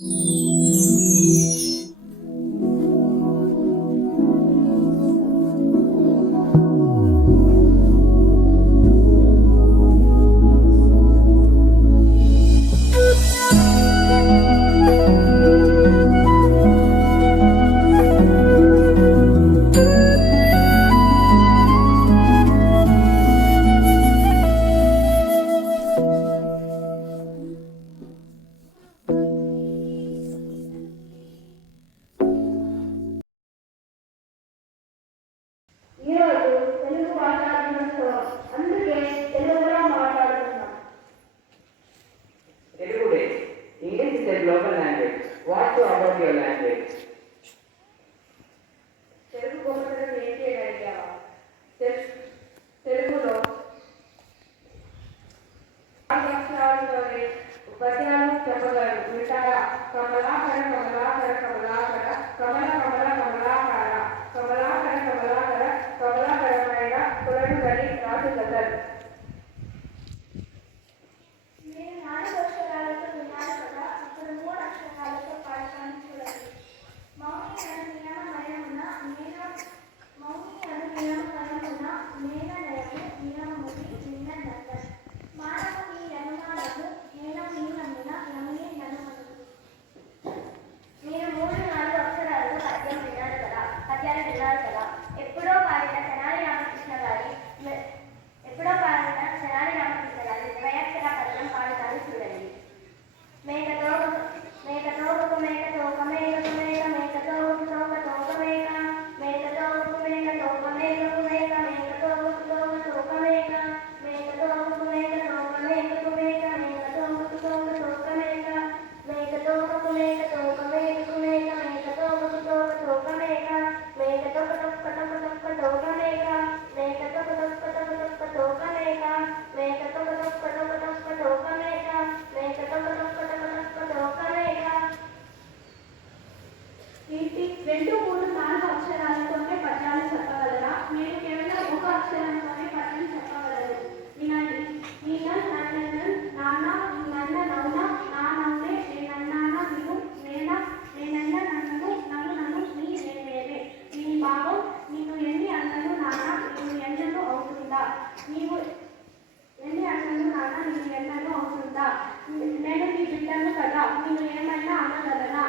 Música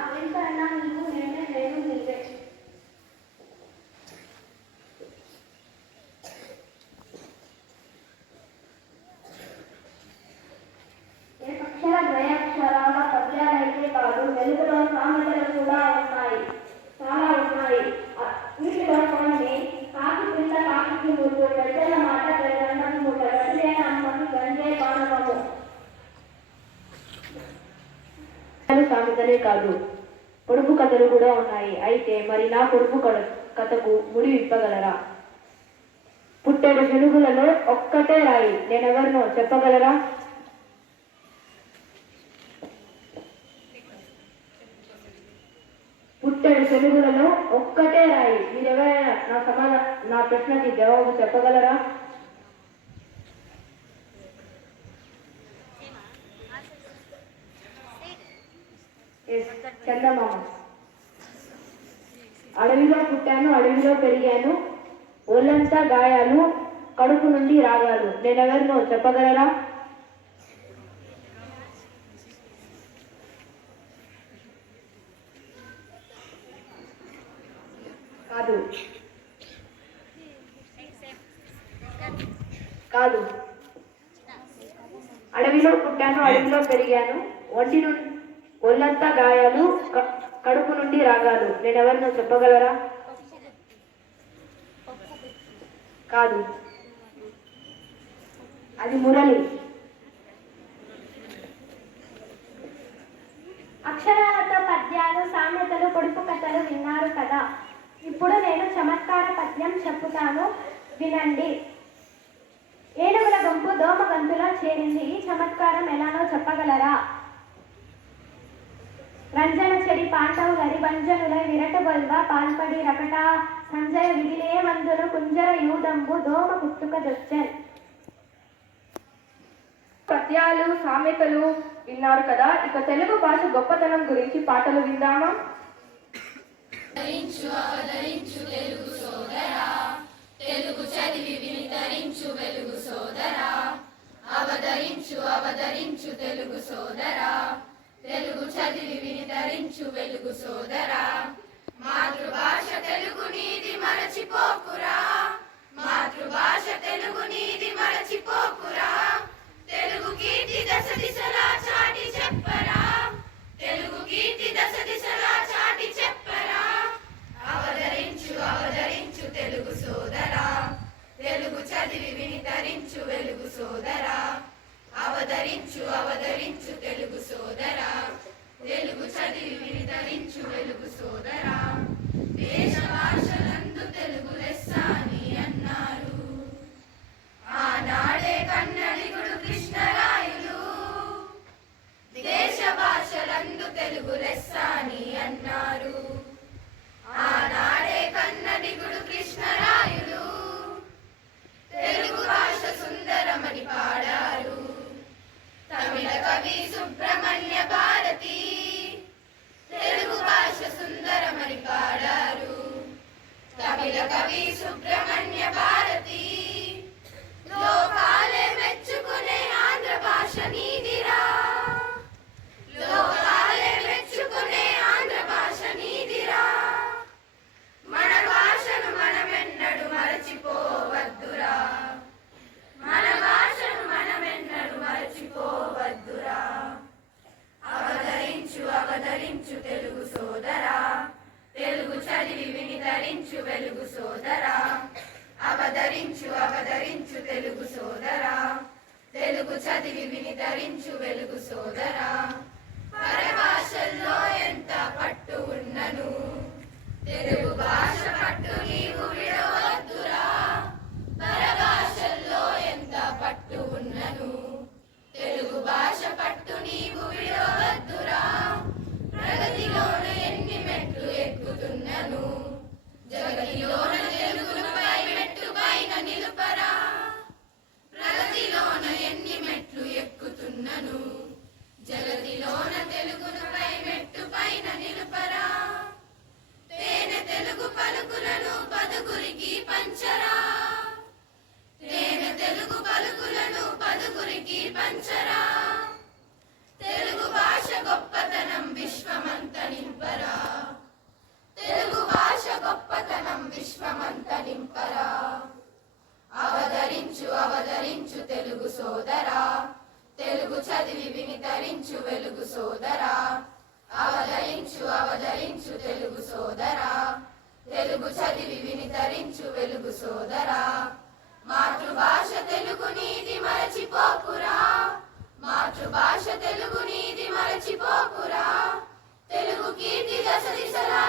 我们在那。ఉన్నాయి అయితే మరి నా కొడుకు కథకు ముడి విప్పగలరా? పుట్టెడు ఒక్కటే రాయి. నేనెవరినో చెప్పగలరా? పుట్టెడు చెలుగులలో ఒక్కటే రాయి. మీరెవరైనా నా సమాధాన నా ప్రశ్నకి జవాబు చెప్పగలరా? చందమామ. అడవిలో పుట్టాను అడవిలో పెరిగాను ఒళ్ళంతా గాయాలు కడుపు నుండి రాగాలు నేనెవరినో చెప్పగలరా? కాదు. కాదు. అడవిలో పుట్టాను అడవిలో పెరిగాను ఒంటి నుండి ఒళ్ళంతా గాయాలు కడుపు నుండి రాగాలు. నేనెవరినో చెప్పగలరా? కాదు. అది మురళి. అక్షరాలతో పద్యాలు సామెతలు పొడుపు కథలు విన్నారు కదా. ఇప్పుడు నేను చమత్కార పద్యం చెప్పుతాను. వినండి. ఏనుగుల గుంపు దోమ గంతులో చేరింది. ఈ చమత్కారం ఎలానో చెప్పగలరా? ರಂಜನ ಚಡಿ ಪಾಂಡವಗರಿ ಭಂಜನುಲ ವಿರಟಗೊಲ್ವ పాల్పడి ರಕಟ సంజయ ವಿಧಿಲೇ ಮಂದುಲು కుంజర యూదంబు దోమ ಕುತ್ತುಕ ದೊಚ್ಚನ್ పద్యాలు సామెతలు విన్నారు కదా ఇక తెలుగు భాష గొప్పతనం గురించి పాటలు విందామా? తెలుగు సోదరా. తెలుగు చదివి వెలుగు సోదరా. తెలుగు సోదరా. హరించు వెలుగు సోదరా. జగతిలోన తెలుగును పై మెట్టు పైన నిలుపరా. తేనె తెలుగు పలుకులను పదుగురికి పంచరా. తేనె తెలుగు పలుకులను పదుగురికి పంచరా. తెలుగు సోదరా. తెలుగు చదివి వినితరించు వెలుగు సోదరా. మాతృభాష తెలుగు నీది మరచిపోకురా. మాతృభాష తెలుగు నీది మరచిపోకురా. తెలుగు కీర్తి దశ దిశలా